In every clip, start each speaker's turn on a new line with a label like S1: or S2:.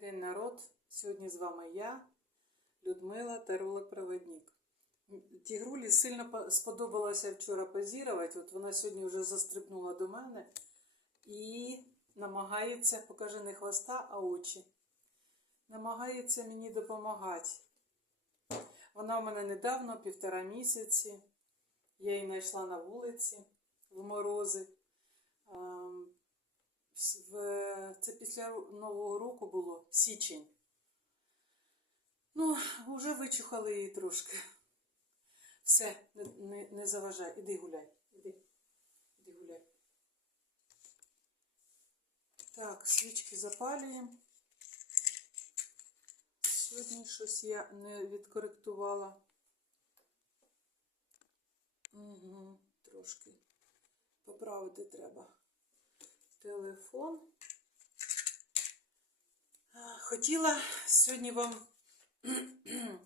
S1: день, народ! Сьогодні з вами я, Людмила Таролик-проводник. Тігрулі сильно по- сподобалося вчора позірувати. От вона сьогодні вже застрибнула до мене і намагається, покаже не хвоста, а очі. Намагається мені допомагати. Вона в мене недавно, півтора місяці. Я її знайшла на вулиці в морози. В, це після Нового року було, січень. Ну, вже вичухали її трошки. Все, не, не, не заважай. Іди гуляй. Іди. Іди гуляй. Так, свічки запалюємо. Сьогодні щось я не відкоректувала. Угу, трошки поправити треба телефон. Хотіла сьогодні вам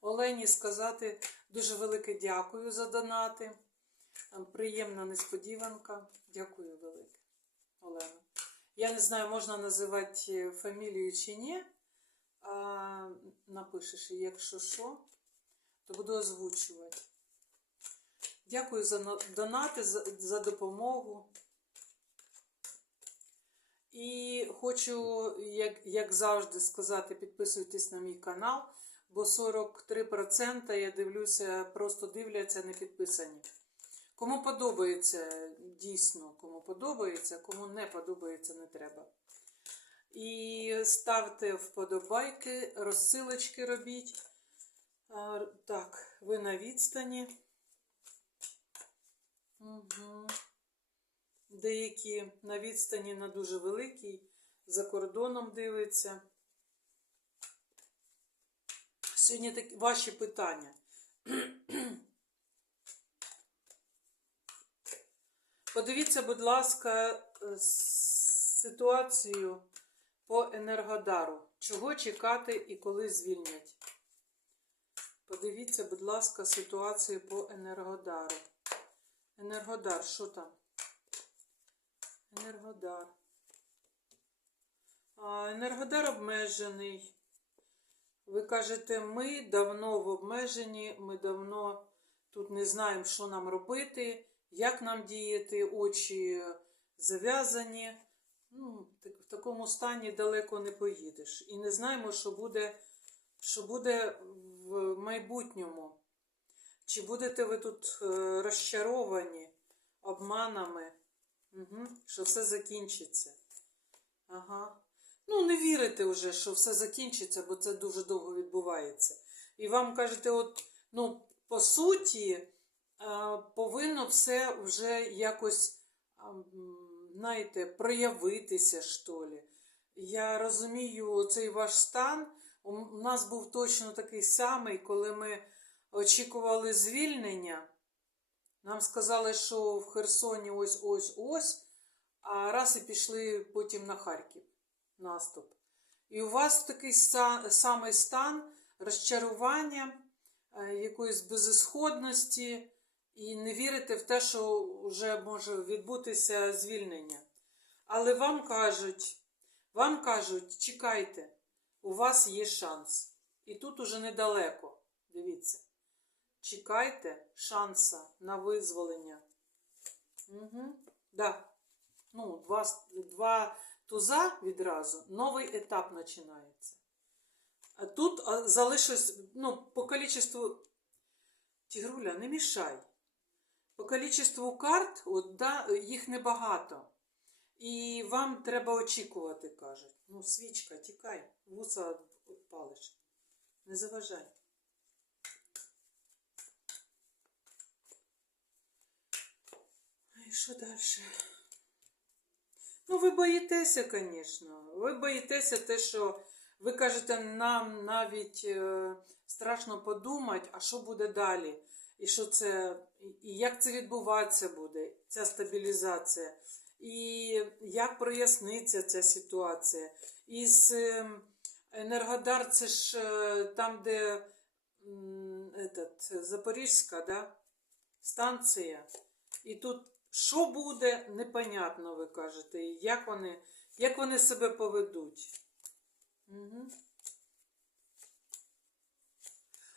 S1: Олені сказати дуже велике дякую за донати. Приємна несподіванка. Дякую велике, Олена. Я не знаю, можна називати фамілію чи ні. А, напишеш, якщо що, то буду озвучувати. Дякую за донати, за допомогу. І хочу, як, як завжди, сказати, підписуйтесь на мій канал, бо 43% я дивлюся, просто дивляться, не підписані. Кому подобається, дійсно, кому подобається, кому не подобається, не треба. І ставте вподобайки, розсилочки робіть. Так, ви на відстані. Угу. Деякі на відстані на дуже великій, за кордоном дивиться. Сьогодні такі ваші питання. Подивіться, будь ласка, е, ситуацію по Енергодару. Чого чекати і коли звільнять? Подивіться, будь ласка, ситуацію по Енергодару. Енергодар, що там? Енергодар. Енергодар обмежений. Ви кажете, ми давно в обмеженні, ми давно тут не знаємо, що нам робити, як нам діяти, очі зав'язані. Ну, в такому стані далеко не поїдеш. І не знаємо, що буде, що буде в майбутньому. Чи будете ви тут е, розчаровані обманами, угу, що все закінчиться? Ага. Ну, не вірите вже, що все закінчиться, бо це дуже довго відбувається. І вам кажете, от, ну, по суті, повинно все вже якось, знаєте, проявитися, що ли. Я розумію цей ваш стан. У нас був точно такий самий, коли ми очікували звільнення. Нам сказали, що в Херсоні ось ось ось, а раз і пішли потім на Харків наступ. І у вас такий са- самий стан розчарування, е, якоїсь безісходності, і не вірите в те, що вже може відбутися звільнення. Але вам кажуть, вам кажуть, чекайте, у вас є шанс. І тут уже недалеко. Дивіться. Чекайте шанса на визволення. Угу. Да. Ну, два, два туза відразу, новий етап починається. А тут залишилось, ну, по количеству. Тігруля, не мішай. По количеству карт, от, да, їх небагато. І вам треба очікувати, кажуть. Ну, свічка, тікай, вуса палиш. Не заважай. І що далі? Ну, ви боїтеся, звісно. Ви боїтеся те, що ви кажете, нам навіть е, страшно подумати, а що буде далі? І що це, і як це відбуватися буде, ця стабілізація, і як проясниться ця ситуація. І з е, Енергодар, це ж е, там, де этот, Запорізька, да? станція. І тут що буде, непонятно, ви кажете. І Як вони, як вони себе поведуть. Угу.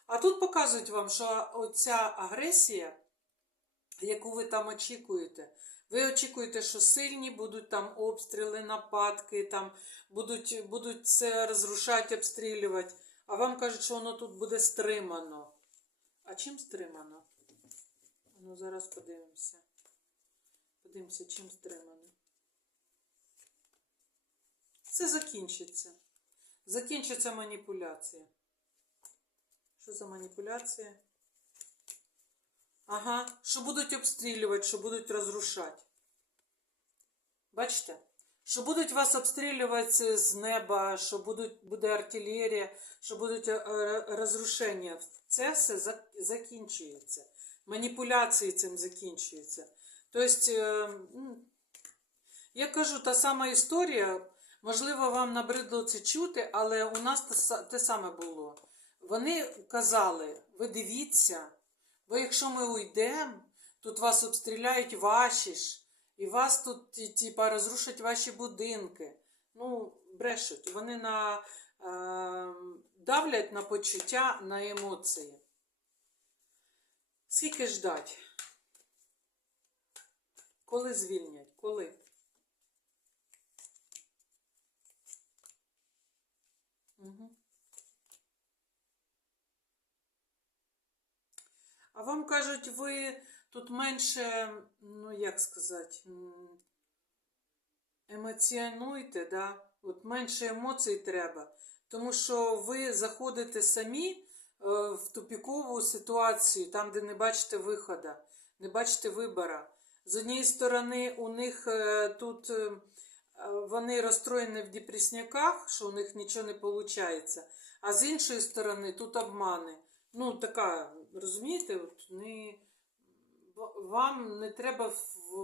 S1: А тут показують вам, що оця агресія, яку ви там очікуєте, ви очікуєте, що сильні будуть там обстріли, нападки, там будуть, будуть це розрушати, обстрілювати. А вам кажуть, що воно тут буде стримано. А чим стримано? Ну, зараз подивимося. Подивимося, чим стримано. Це закінчиться. Закінчиться маніпуляція. Що за маніпуляція? Ага, що будуть обстрілювати, що будуть розрушати. Бачите? Що будуть вас обстрілювати з неба, що будуть, буде артилерія, що будуть е, е, розрушення. Це все закінчується. Маніпуляції цим закінчуються. Тобто, е, м, я кажу, та сама історія, можливо, вам набридло це чути, але у нас те, саме було. Вони казали, ви дивіться, бо якщо ми уйдемо, тут вас обстріляють ваші ж, і вас тут типа, розрушать ваші будинки. Ну, брешуть. Вони на, е, давлять на почуття, на емоції. Скільки ждать? Коли звільнять? Коли? Угу. А вам кажуть, ви тут менше, ну як сказати, емоціонуйте, да? От менше емоцій треба. Тому що ви заходите самі е, в тупікову ситуацію, там, де не бачите виходу, не бачите вибора. З однієї сторони, у них е, тут е, е, вони розстроєні в депресняках, що у них нічого не виходить. А з іншої сторони, тут обмани. Ну, така, розумієте, от не, вам не треба в,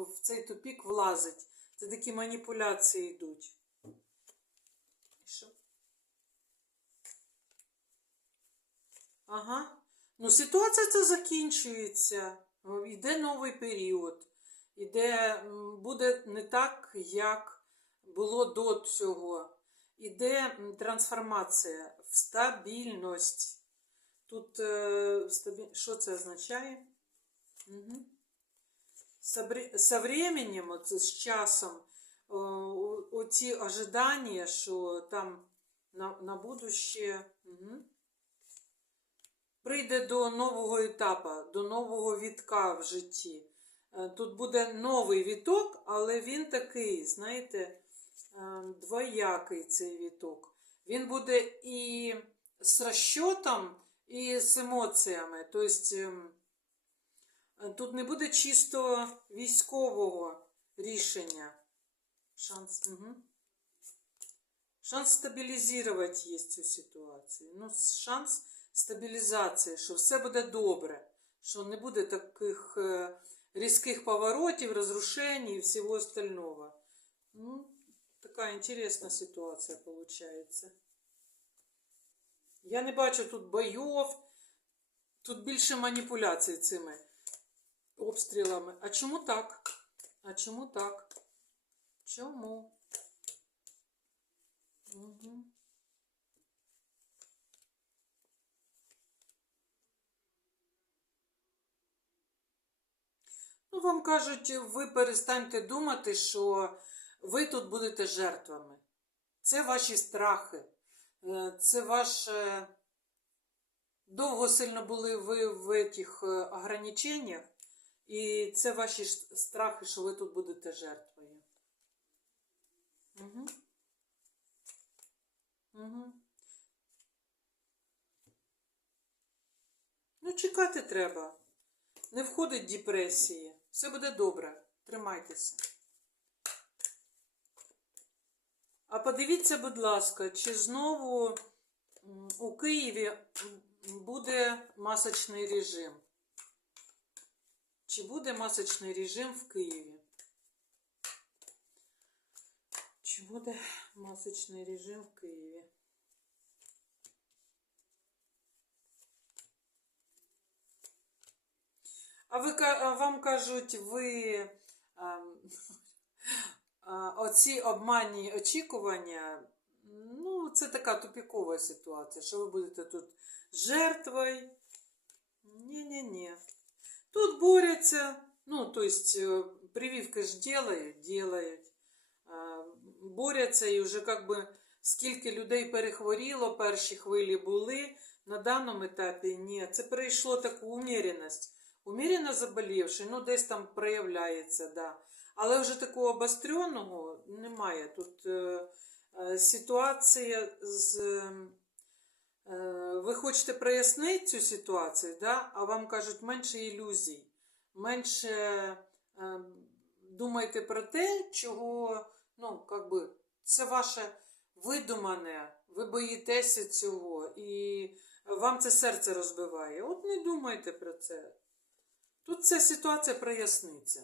S1: в цей тупік влазити. Це такі маніпуляції йдуть. Що? Ага. Ну, ситуація ця закінчується. Йде новий період. Іде, м, буде не так, як було до цього. Іде трансформація в стабільність. Тут е, стабіль... що це означає? Угу. Со временем, з часом, оці ожидання, що там на, на будуще угу. прийде до нового етапу, до нового вітка в житті. Е, Тут буде новий віток, але він такий, знаєте, е, двоякий цей віток. Він буде і з розчотом, і з емоціями. Тобто ем, тут не буде чисто військового рішення. Шанс, угу. шанс стабілізувати є цю ситуацію. Ну, шанс стабілізації, що все буде добре, що не буде таких різких поворотів, розрушень і всього остального. Ну, така інтересна ситуація виходить. Я не бачу тут бойов, тут більше маніпуляцій цими обстрілами. А чому так? А чому так? Чому? Угу. Вам кажуть, ви перестаньте думати, що ви тут будете жертвами. Це ваші страхи. Е, Це ваше. Довго сильно були ви в цих ограниченнях, і це ваші страхи, що ви тут будете жертвою. Угу. Угу. Ну, чекати треба. Не входить депресії. Все буде добре. Тримайтеся. А подивіться, будь ласка, чи знову у Києві буде масочний режим? Чи буде масочний режим в Києві? Чи буде масочний режим в Києві? А ви вам кажуть, ви ем, а, оці обманні очікування, ну, це така тупікова ситуація, що ви будете тут жертвою. Ні-ні-ні. Тут борються, ну, то есть э, прививки ж делають, делають, а, борються і вже как би скільки людей перехворіло, перші хвилі були, на даному етапі ні. Це перейшло таку уміреність. Умірено заболівши, ну десь там проявляється, да. Але вже такого обостреного немає. Тут е, е, ситуація з. Е, ви хочете прояснити цю ситуацію, да? а вам кажуть менше ілюзій, менше е, думайте про те, чого, ну, как би, це ваше видумане, ви боїтеся цього, і вам це серце розбиває. От не думайте про це. Тут ця ситуація проясниться.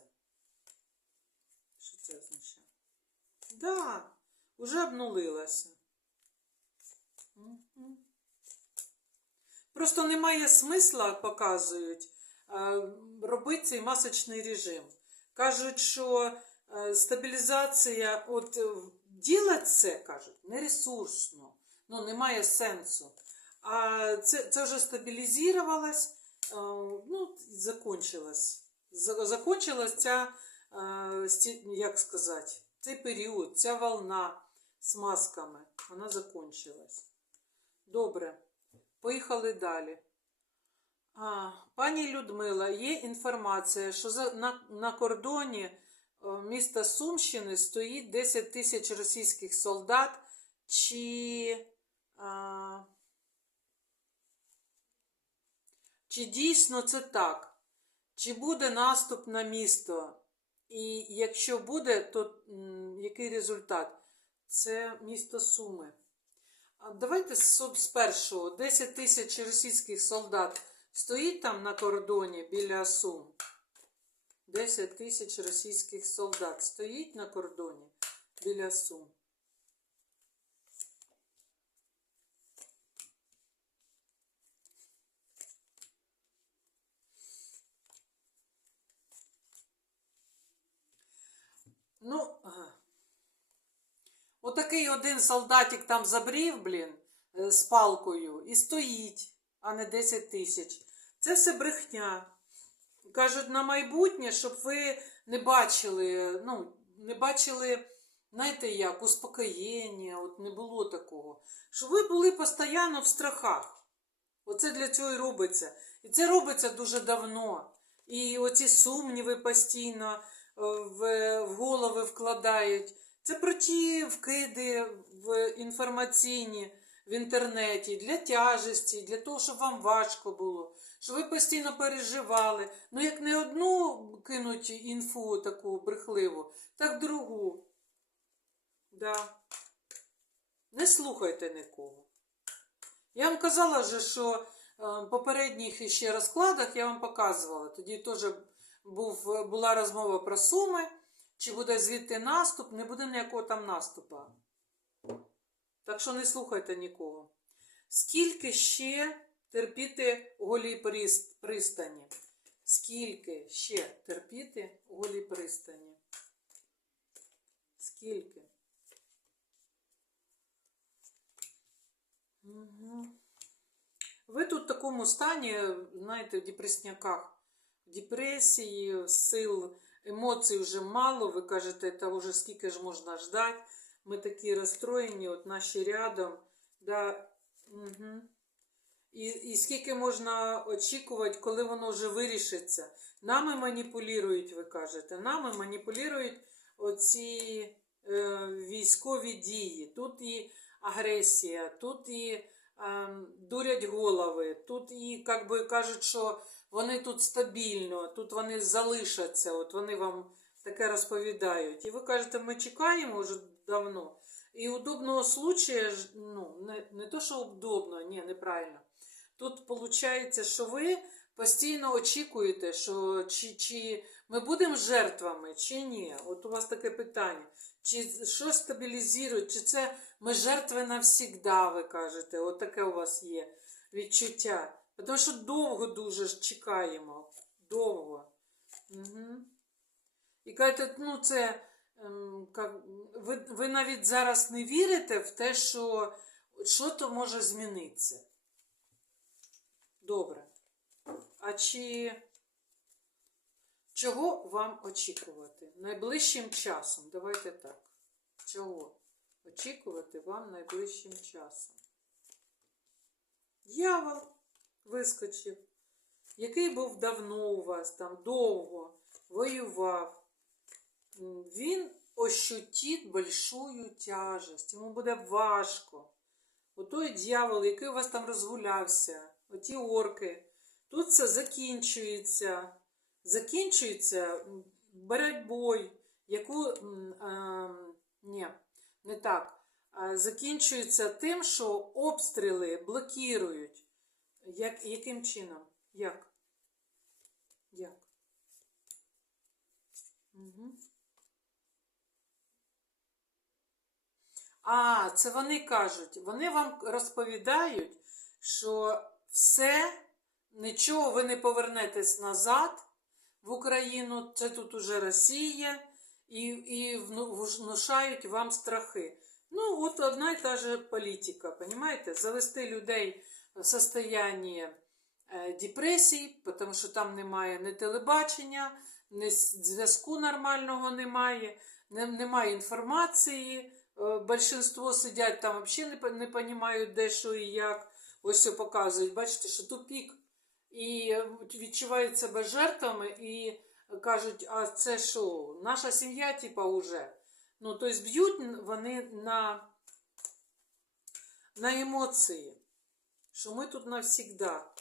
S1: Що це означає? Да, уже обнулилася. Просто немає смисла, показують, е, робити цей масочний режим. Кажуть, що е, стабілізація, от е, це, кажуть, не ресурсно, ну немає сенсу. А це, це вже стабілізувалось, ну, і закончилось. За- Закончилась ця, е, як сказати, цей період, ця волна з масками, вона закончилась. Добре. Поїхали далі. А, пані Людмила, є інформація, що за, на, на кордоні е, міста Сумщини стоїть 10 тисяч російських солдат. Чи, а, чи дійсно це так? Чи буде наступ на місто? І якщо буде, то який результат? Це місто Суми. А Давайте з першого. 10 тисяч російських солдат стоїть там на кордоні біля Сум. 10 тисяч російських солдат стоїть на кордоні біля Сум. Ну. Отакий один солдатик там забрів, блін, е, з палкою і стоїть, а не 10 тисяч. Це все брехня. Кажуть, на майбутнє, щоб ви не бачили, ну, не бачили, знаєте як, успокоєння, от не було такого. Щоб ви були постійно в страхах. Оце для цього і робиться. І це робиться дуже давно. І оці сумніви постійно в, голови вкладають. Це про ті вкиди в інформаційні в інтернеті для тяжесті, для того, щоб вам важко було, щоб ви постійно переживали. Ну, як не одну кинуть інфу таку брехливу, так другу. Да. Не слухайте нікого. Я вам казала вже, що е, в попередніх ще розкладах я вам показувала. Тоді теж був, була розмова про суми. Чи буде звідти наступ, не буде ніякого там наступу. Так що не слухайте нікого. Скільки ще терпіти голій пристані? Скільки ще терпіти голій пристані? Скільки? Угу. Ви тут в такому стані, знаєте, в депресняках, депресії, сил, емоцій вже мало. Ви кажете, та вже скільки ж можна ждати. Ми такі розстроєні, от наші рядом. Да. Угу. І, і скільки можна очікувати, коли воно вже вирішиться. Нами маніпулюють, ви кажете. Нами маніпулюють оці е, військові дії. Тут і агресія, тут і дурять голови, тут і як би кажуть, що вони тут стабільно, тут вони залишаться, от вони вам таке розповідають. І ви кажете, ми чекаємо вже давно. І удобного случая, ну, не, не то, що удобно, ні, неправильно. Тут виходить, що ви постійно очікуєте, що чи, чи ми будемо жертвами, чи ні. От у вас таке питання. Чи що стабілізує, чи це ми жертви навсігда, ви кажете, от таке у вас є відчуття. Тому що довго дуже чекаємо. Довго. Угу. І кажете, ну це ем, ви, ви навіть зараз не вірите в те, що що то може змінитися. Добре. А чи чого вам очікувати найближчим часом? Давайте так. Чого очікувати вам найближчим часом? Дьявол вискочив, який був давно у вас, там довго воював. Він ощутить большую тяжесть, йому буде важко. Отой дьявол, який у вас там розгулявся, оті орки, тут це закінчується. Закінчується боротьбою, яку ні, не так. Закінчується тим, що обстріли блокують. Як, яким чином? Як? Як? Угу. А, це вони кажуть. Вони вам розповідають, що все, нічого ви не повернетесь назад в Україну, це тут уже Росія, і, і внушають вам страхи. Ну, от одна і та же політика, понимаете? Завести людей в состояние депресії, тому що там немає ні телебачення, ні зв'язку нормального немає, не- немає інформації. Е, Большинство сидять там взагалі не розуміють, де що і як. Ось все показують. Бачите, що тупік. І відчувають себе жертвами і кажуть, а це що, наша сім'я, типа, уже. Ну, тобто б'ють вони на, на емоції, що ми тут навсігда.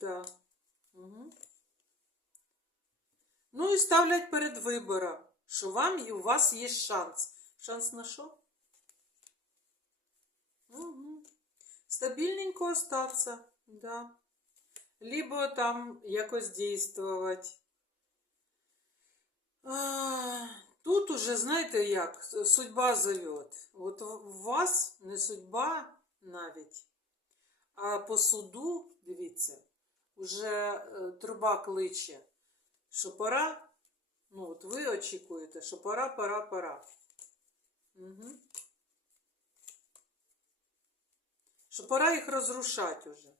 S1: Да. Угу. Ну і ставлять перед вибором, що вам і у вас є шанс. Шанс на що? Угу. Стабільненько остався, да. Либо там якось действовать. А, Тут уже, знаєте як, судьба зовет. От в вас не судьба навіть, а по суду, дивіться, уже е, труба кличе, що пора, ну от ви очікуєте, що пора, пора, пора. Угу. Що пора їх розрушати уже.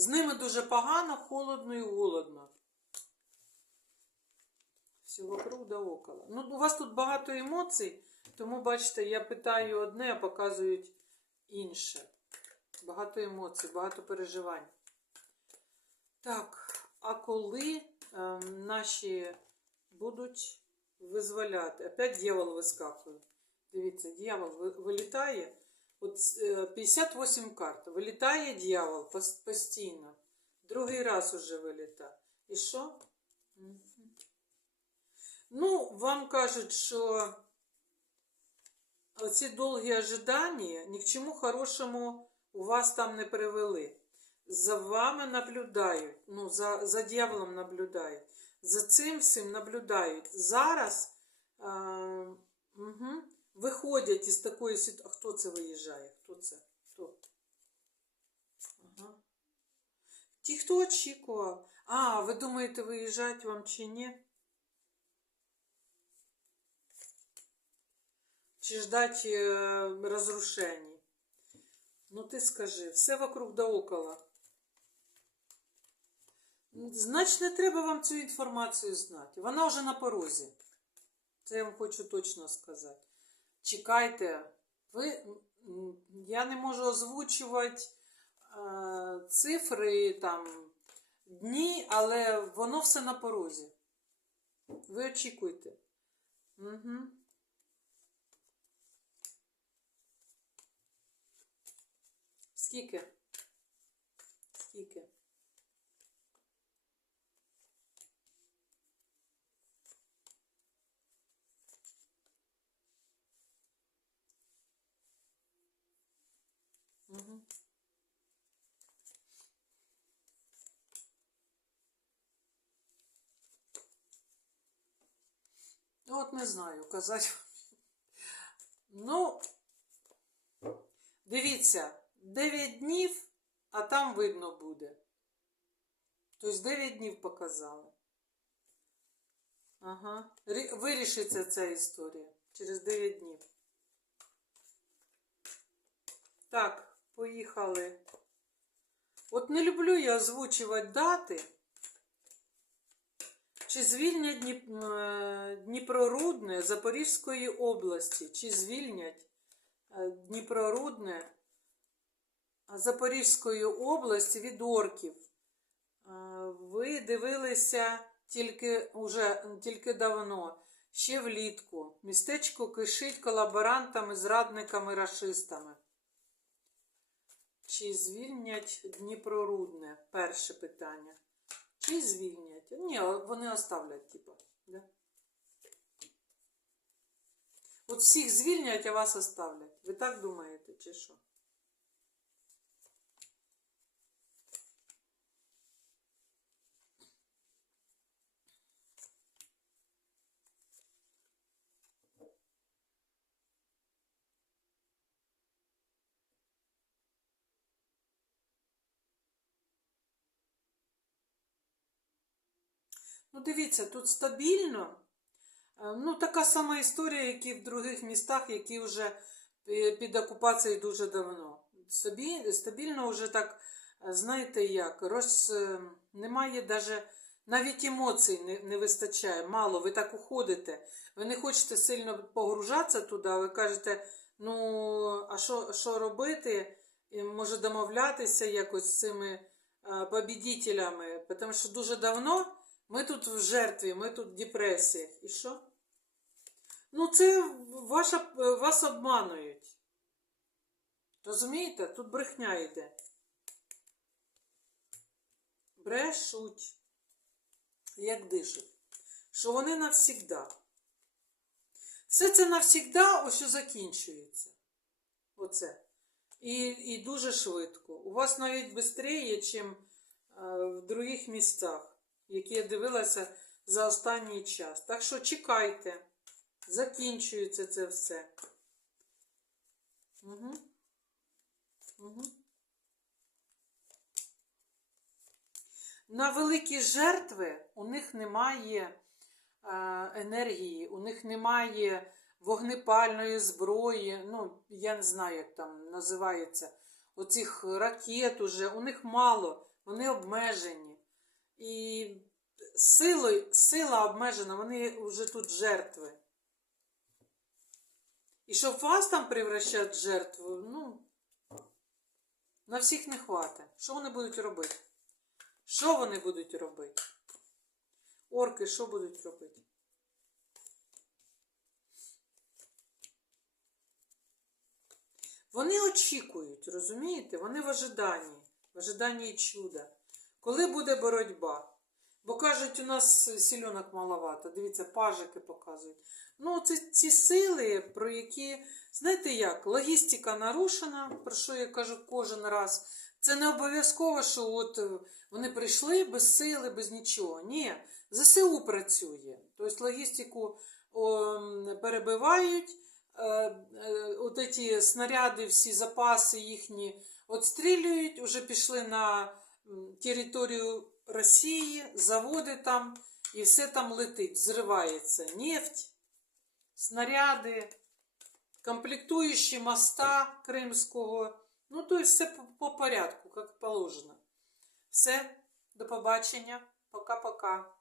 S1: З ними дуже погано, холодно і голодно. Все вокруг да около. Ну, у вас тут багато емоцій, тому, бачите, я питаю одне, а показують інше. Багато емоцій, багато переживань. Так, а коли ем, наші будуть визволяти? Опять дьявол вискакує. Дивіться, дьявол вилітає. От е, 58 карт. Вилітає дьявол постійно. Другий раз уже вилітає. І що? Ну, вам кажуть, що оці довгі ожидання ні к чому хорошому у вас там не привели. За вами наблюдають, ну, за, за дьяволом наблюдають. За цим всім наблюдають. Зараз е, угу, виходять із такої ситуації. Хто це виїжджає? Хто це? Хто? Ага. Ті, хто очікував. А, ви думаєте, виїжджають вам чи ні? Чи ждать е, розрушений? Ну ти скажи, все вокруг да около. Значить, не треба вам цю інформацію знати. Вона вже на порозі. Це я вам хочу точно сказати. Чекайте, ви, я не можу озвучувати е, цифри, там, дні, але воно все на порозі. Ви очікуйте. Угу. Скільки? Скільки? Угу. Ну, от не знаю, казати. Ну, дивіться, 9 днів, а там видно буде. Тобто 9 днів показали. Ага. Вирішиться ця історія через 9 днів. Так, поїхали. От не люблю я озвучувати дати. Чи звільнять Дніп... е, Дніпрорудне Запорізької області? Чи звільнять е, Дніпрорудне Запорізької області від орків? Е, Ви дивилися тільки уже тільки давно, ще влітку. Містечко кишить колаборантами, зрадниками, рашистами. Чи звільнять Дніпрорудне? Перше питання. Чи звільнять? Ні, вони оставлять, типа. Да? От всіх звільнять, а вас оставлять. Ви так думаєте, чи що? Ну, дивіться, тут стабільно. Е, Ну, така сама історія, як і в других містах, які вже під окупацією дуже давно. Собі, стабільно вже так, е, знаєте як, роз, е, немає даже, навіть емоцій не, не вистачає, мало, ви так уходите. Ви не хочете сильно погружатися туди, ви кажете, ну, а що, робити? І, може домовлятися якось з цими е, побідітелями, тому що дуже давно ми тут в жертві, ми тут в депресіях. І що? Ну, це ваша, вас обманують. Розумієте? Тут брехня йде. Брешуть. Як дишуть. Що вони навсігда. Все це навсігда ось закінчується. Оце. І, і дуже швидко. У вас навіть швидше, ніж в других місцях, які я дивилася за останній час. Так що чекайте. Закінчується це все. Угу. Угу. На великі жертви у них немає е, енергії, у них немає вогнепальної зброї. Ну, я не знаю, як там називається. Оцих ракет уже, у них мало, вони обмежені. І силою, сила обмежена, вони вже тут жертви. І щоб вас там превращати в жертву, ну, на всіх не хватить. Що вони будуть робити? Що вони будуть робити? Орки що будуть робити? Вони очікують, розумієте? Вони в ожиданні, в ожиданні чуда. Коли буде боротьба? Бо кажуть, у нас сільонок маловато. Дивіться, пажики показують. Ну, це ці сили, про які, знаєте як, логістика нарушена, про що я кажу кожен раз. Це не обов'язково, що от е, вони прийшли без сили, без нічого. Ні, ЗСУ працює. Тобто логістику о, перебивають, е, е, от ці снаряди, всі запаси їхні отстрілюють, вже пішли на територію Росії, заводи там, і все там летить, взривається. Нефть, снаряди, комплектуючі моста Кримського. Ну, то есть все по, по порядку, як положено. Все, до побачення. Пока-пока.